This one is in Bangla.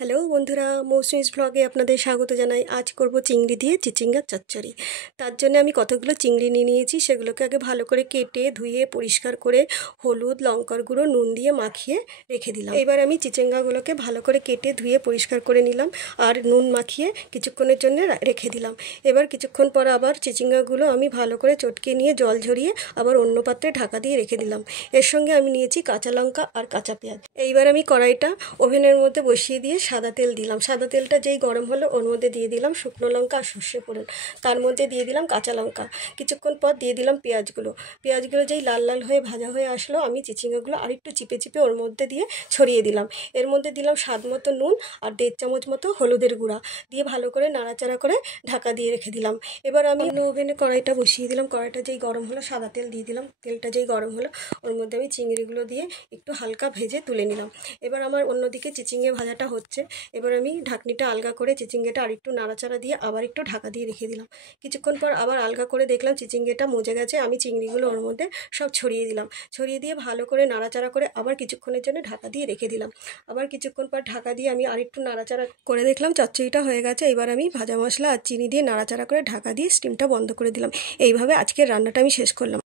হ্যালো বন্ধুরা, মৌসুমিস ব্লগে আপনাদের স্বাগত জানাই। আজ করব চিংড়ি দিয়ে চিচিঙ্গার চচ্চড়ি। তার জন্য আমি কতগুলো চিংড়ি নিয়ে নিয়েছি। সেগুলোকে আগে ভালো করে কেটে ধুয়ে পরিষ্কার করে হলুদ, লঙ্কার গুঁড়ো, নুন দিয়ে মাখিয়ে রেখে দিলাম। এবার আমি চিচিঙ্গাগুলোকে ভালো করে কেটে ধুয়ে পরিষ্কার করে নিলাম আর নুন মাখিয়ে কিছুক্ষণের জন্য রেখে দিলাম। এবার কিছুক্ষণ পর আবার চিচিঙ্গাগুলো আমি ভালো করে চটকে নিয়ে জল ঝরিয়ে আবার অন্য পাত্রে ঢাকা দিয়ে রেখে দিলাম। এর সঙ্গে আমি নিয়েছি কাঁচা লঙ্কা আর কাঁচা পেঁয়াজ। এইবার আমি কড়াইটা ওভেনের মধ্যে বসিয়ে দিয়ে সাদা তেল দিলাম। সাদা তেলটা যেই গরম হলো ওর মধ্যে দিয়ে দিলাম শুকনো লঙ্কা আর সর্ষে ফোড়ন। তার মধ্যে দিয়ে দিলাম কাঁচা লঙ্কা। কিছুক্ষণ পর দিয়ে দিলাম পেঁয়াজগুলো। পেঁয়াজগুলো যেই লাল লাল হয়ে ভাজা হয়ে আসলো, আমি চিচিঙ্গাগুলো আরেকটু চিপে চিপে ওর মধ্যে দিয়ে ছড়িয়ে দিলাম। এর মধ্যে দিলাম স্বাদ মতো নুন আর 1.5 চামচ মতো হলুদের গুঁড়া দিয়ে ভালো করে নাড়াচাড়া করে ঢাকা দিয়ে রেখে দিলাম। এবার আমি ওভেনে কড়াইটা বসিয়ে দিলাম। কড়াইটা যেই গরম হলো সাদা তেল দিয়ে দিলাম। তেলটা যেই গরম হলো ওর মধ্যে আমি চিংড়িগুলো দিয়ে একটু হালকা ভেজে তুলে নিলাম। এবার আমার অন্যদিকে চিচিঙ্গে ভাজাটা হচ্ছে। এবার আমি ঢাকনিটা আলগা করে চিচিঙ্গেটা আরেকটু নাড়াচাড়া দিয়ে আবার একটু ঢাকা দিয়ে রেখে দিলাম। কিছুক্ষণ পর আবার আলগা করে দেখলাম চিচিঙ্গেটা মজে গেছে। আমি চিংড়িগুলো ওর মধ্যে সব ছড়িয়ে দিলাম। ছড়িয়ে দিয়ে ভালো করে নাড়াচাড়া করে আবার কিছুক্ষণের জন্য ঢাকা দিয়ে রেখে দিলাম। আবার কিছুক্ষণ পর ঢাকা দিয়ে আমি আরেকটু নাড়াচাড়া করে দেখলাম চচ্চড়িটা হয়ে গেছে। এবার আমি ভাজা মশলা আর চিনি দিয়ে নাড়াচাড়া করে ঢাকা দিয়ে স্টিমটা বন্ধ করে দিলাম। এইভাবে আজকের রান্নাটা আমি শেষ করলাম।